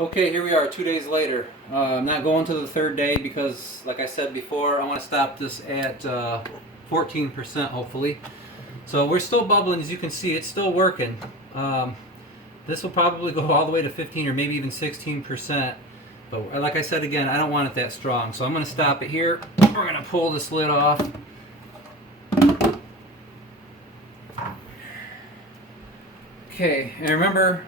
Okay, here we are 2 days later. I'm not going to the third day because, like I said before, I want to stop this at 14% hopefully. So we're still bubbling, as you can see, it's still working. This will probably go all the way to 15 or maybe even 16%. But like I said again, I don't want it that strong. So I'm going to stop it here. We're going to pull this lid off. Okay, and remember,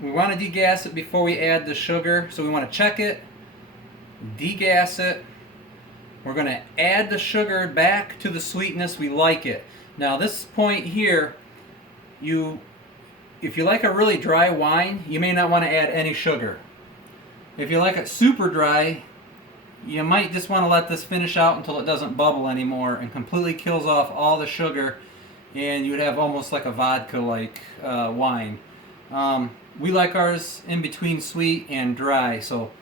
we want to degas it before we add the sugar. So we want to check it, degas it. We're going to add the sugar back to the sweetness we like it. Now this point here, if you like a really dry wine, you may not want to add any sugar. If you like it super dry, you might just want to let this finish out until it doesn't bubble anymore and completely kills off all the sugar, and you would have almost like a vodka-like wine. We like ours in between sweet and dry. So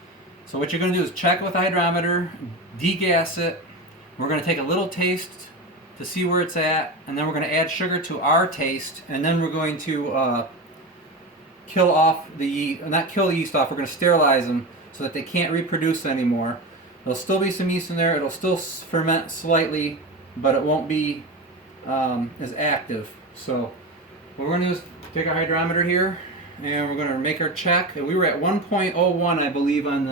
what you're going to do is check with the hydrometer, degas it. We're going to take a little taste to see where it's at, and then we're going to add sugar to our taste, and then we're going to kill off the yeast, not kill the yeast off, we're going to sterilize them so that they can't reproduce anymore. There'll still be some yeast in there, it'll still ferment slightly, but it won't be as active. So what we're going to do is take our hydrometer here, and we're going to make our check. And we were at 1.01, I believe, on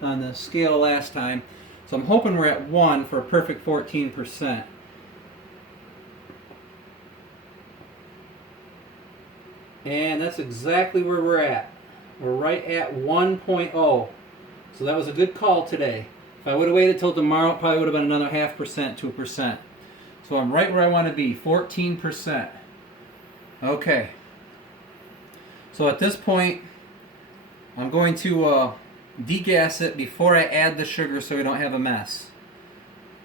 the scale last time. So I'm hoping we're at 1 for a perfect 14%. And that's exactly where we're at. We're right at 1.0. So that was a good call today. If I would have waited till tomorrow, it probably would have been another 0.5%, 2%. So I'm right where I want to be, 14%. Okay. So at this point, I'm going to degas it before I add the sugar so we don't have a mess.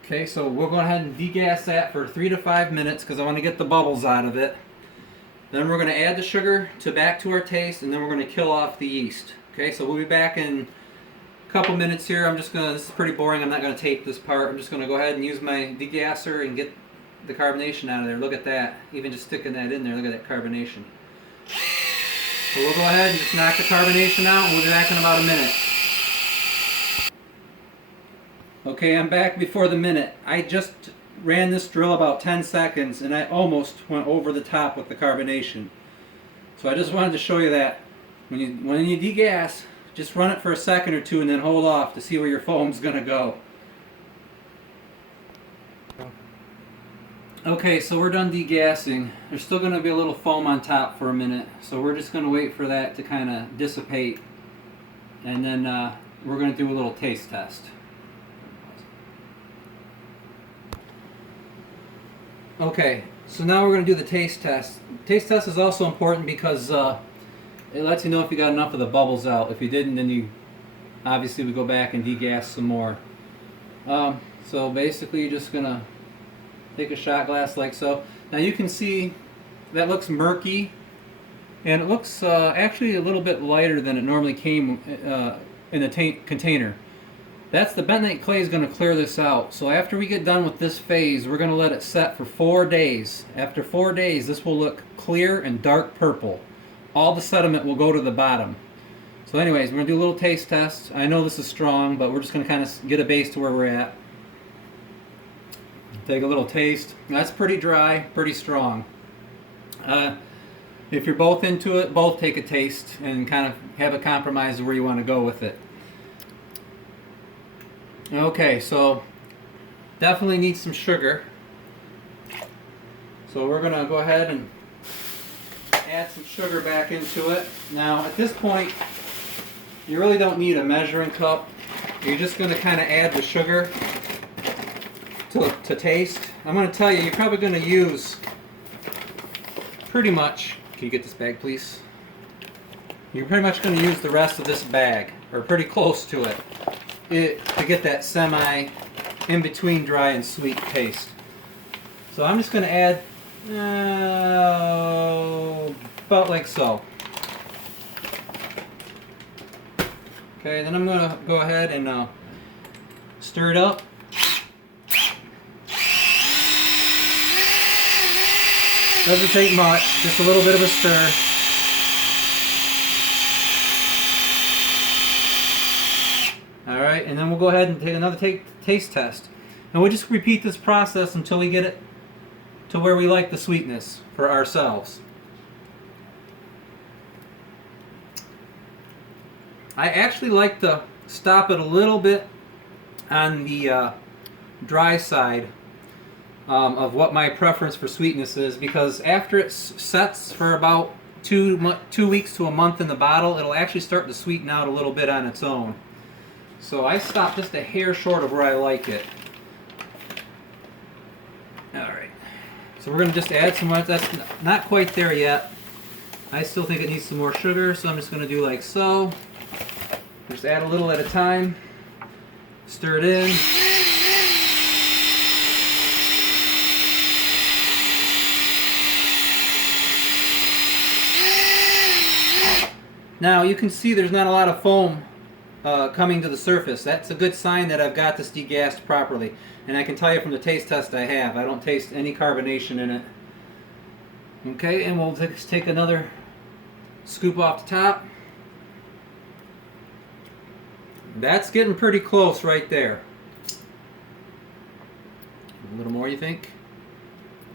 Okay, so we'll go ahead and degas that for 3 to 5 minutes because I want to get the bubbles out of it. Then we're going to add the sugar back to our taste, and then we're going to kill off the yeast. Okay, so we'll be back in a couple minutes here. This is pretty boring. I'm not going to tape this part. I'm just going to go ahead and use my degasser and get the carbonation out of there. Look at that. Even just sticking that in there, look at that carbonation. So we'll go ahead and just knock the carbonation out, and we'll be back in about a minute. Okay, I'm back before the minute. I just ran this drill about 10 seconds, and I almost went over the top with the carbonation. So I just wanted to show you that when you degas, just run it for a second or two and then hold off to see where your foam's going to go. Okay, so we're done degassing. There's still going to be a little foam on top for a minute, so we're just going to wait for that to kind of dissipate, and then we're going to do a little taste test. Okay, so now we're going to do the taste test. Taste test is also important because it lets you know if you got enough of the bubbles out. If you didn't, then you obviously would go back and degas some more. So basically you're just going to take a shot glass like so. Now you can see that looks murky, and it looks actually a little bit lighter than it normally came in the container. That's the bentonite clay is going to clear this out. So after we get done with this phase, we're going to let it set for 4 days. After 4 days, this will look clear and dark purple. All the sediment will go to the bottom. So anyways, we're going to do a little taste test. I know this is strong, but we're just going to kind of get a base to where we're at. Take a little taste. That's pretty dry, pretty strong. If you're both into it, both take a taste and kind of have a compromise of where you want to go with it. Okay, so definitely need some sugar. So we're going to go ahead and add some sugar back into it. Now at this point, you really don't need a measuring cup. You're just going to kind of add the sugar to taste. I'm going to tell you, you're probably going to use pretty much, can you get this bag please? You're pretty much going to use the rest of this bag, or pretty close to it, to get that semi in between dry and sweet taste. So I'm just going to add about like so. Okay, then I'm going to go ahead and stir it up. Doesn't take much, just a little bit of a stir. All right, and then we'll go ahead and take another taste test. And we'll just repeat this process until we get it to where we like the sweetness for ourselves. I actually like to stop it a little bit on the dry side of what my preference for sweetness is, because after it sets for about 2 weeks to a month in the bottle, it'll actually start to sweeten out a little bit on its own. So I stop just a hair short of where I like it. Alright, so we're going to just add some more. That's not quite there yet. I still think it needs some more sugar, so I'm just going to do like so. Just add a little at a time. Stir it in. Now you can see there's not a lot of foam coming to the surface. That's a good sign that I've got this degassed properly. And I can tell you from the taste test I have, I don't taste any carbonation in it. Okay, and we'll take another scoop off the top. That's getting pretty close right there. A little more, you think?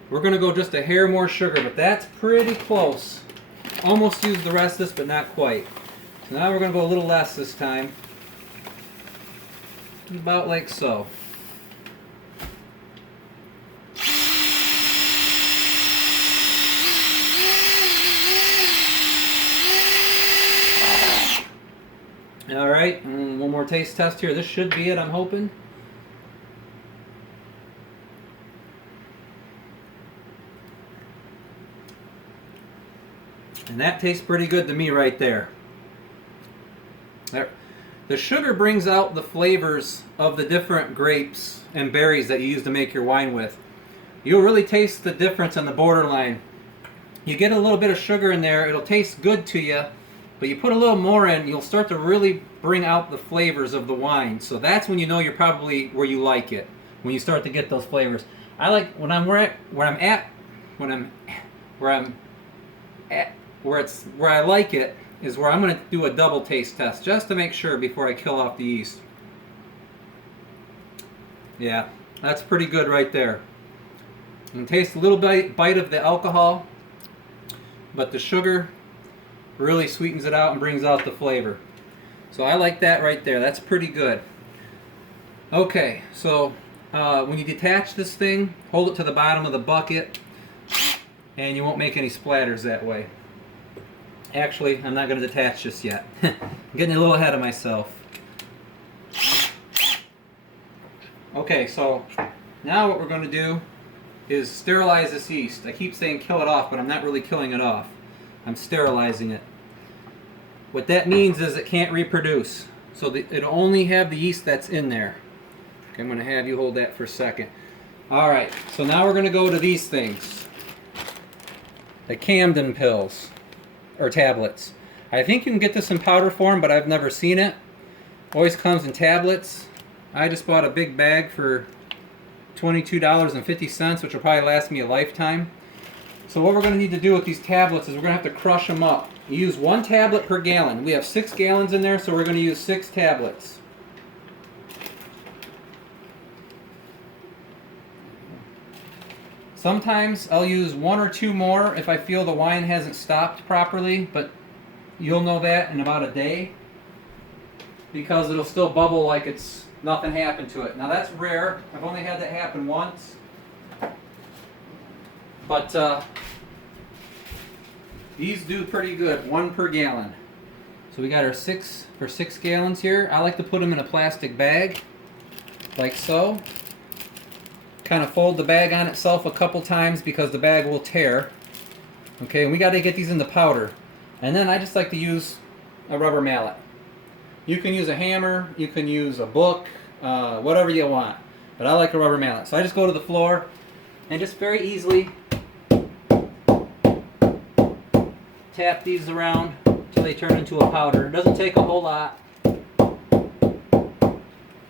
We're going to go just a hair more sugar, but that's pretty close. Almost used the rest of this, but not quite. So now we're going to go a little less this time. About like so. Alright, one more taste test here. This should be it, I'm hoping. And that tastes pretty good to me right there. The sugar brings out the flavors of the different grapes and berries that you use to make your wine with. You'll really taste the difference on the borderline. You get a little bit of sugar in there, it'll taste good to you, but you put a little more in, you'll start to really bring out the flavors of the wine. So that's when you know you're probably where you like it, when you start to get those flavors. I like when I'm where I like it is where I'm going to do a double taste test just to make sure before I kill off the yeast. Yeah, that's pretty good right there. You can taste a little bite of the alcohol, but the sugar really sweetens it out and brings out the flavor. So I like that right there. That's pretty good. Okay, so when you detach this thing, hold it to the bottom of the bucket and you won't make any splatters that way. Actually, I'm not going to detach just yet. I'm getting a little ahead of myself. Okay, so now what we're going to do is sterilize this yeast. I keep saying kill it off, but I'm not really killing it off. I'm sterilizing it. What that means is it can't reproduce. So it'll only have the yeast that's in there. Okay, I'm going to have you hold that for a second. Alright, so now we're going to go to these things. The Camden pills. Or tablets. I think you can get this in powder form, but I've never seen it. Always comes in tablets. I just bought a big bag for $22.50, which will probably last me a lifetime. So what we're going to need to do with these tablets is we're going to have to crush them up. You use 1 tablet per gallon. We have 6 gallons in there, so we're going to use 6 tablets. Sometimes I'll use 1 or 2 more if I feel the wine hasn't stopped properly, but you'll know that in about a day because it'll still bubble like it's nothing happened to it. Now that's rare. I've only had that happen once. But these do pretty good, 1 per gallon. So we got our 6 gallons here. I like to put them in a plastic bag, like so. Kind of fold the bag on itself a couple times because the bag will tear. Okay, and we got to get these in the powder. And then I just like to use a rubber mallet. You can use a hammer, you can use a book, whatever you want. But I like a rubber mallet. So I just go to the floor and just very easily tap these around until they turn into a powder. It doesn't take a whole lot.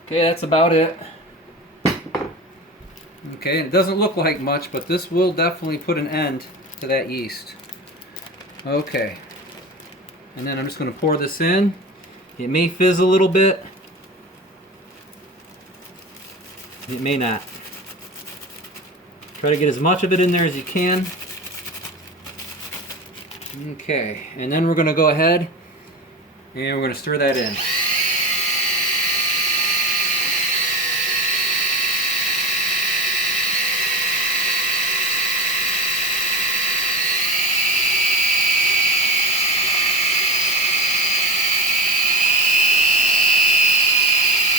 Okay, that's about it. Okay, it doesn't look like much, but this will definitely put an end to that yeast. Okay, and then I'm just going to pour this in. It may fizz a little bit, It may not. Try to get as much of it in there as you can. Okay, and then we're going to go ahead and we're going to stir that in.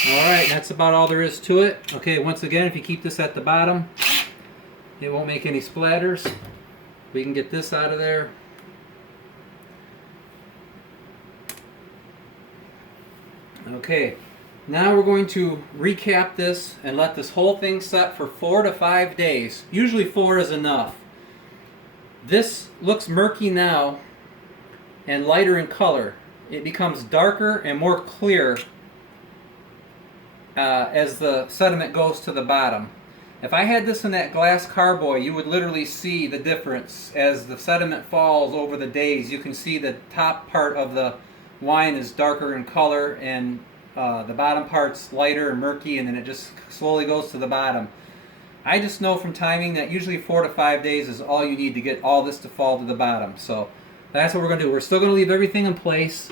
Alright, that's about all there is to it. Okay, once again, if you keep this at the bottom, it won't make any splatters. We can get this out of there. Okay, now we're going to recap this and let this whole thing set for 4 to 5 days. Usually 4 is enough. This looks murky now and lighter in color. It becomes darker and more clear as the sediment goes to the bottom. If I had this in that glass carboy, you would literally see the difference as the sediment falls over the days. You can see the top part of the wine is darker in color and the bottom part's lighter and murky, and then it just slowly goes to the bottom. I just know from timing that usually 4 to 5 days is all you need to get all this to fall to the bottom. So that's what we're going to do. We're still going to leave everything in place.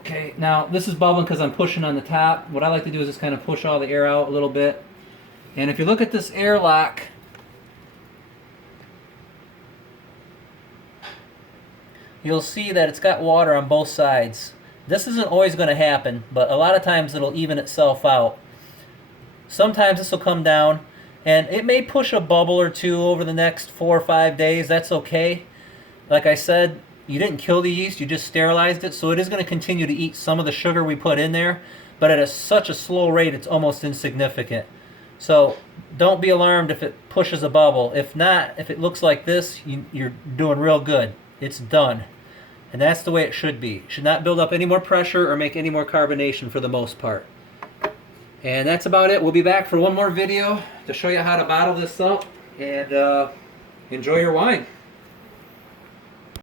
Okay, now this is bubbling because I'm pushing on the top. What I like to do is just kind of push all the air out a little bit. And if you look at this airlock, you'll see that it's got water on both sides. This isn't always going to happen, but a lot of times it'll even itself out. Sometimes this will come down, and it may push a bubble or two over the next 4 or 5 days. That's okay. Like I said, you didn't kill the yeast, you just sterilized it, so it is going to continue to eat some of the sugar we put in there, but at such a slow rate it's almost insignificant. So don't be alarmed if it pushes a bubble. If not, if it looks like this, you're doing real good. It's done. And that's the way it should be. It should not build up any more pressure or make any more carbonation for the most part. And that's about it. We'll be back for one more video to show you how to bottle this up and enjoy your wine.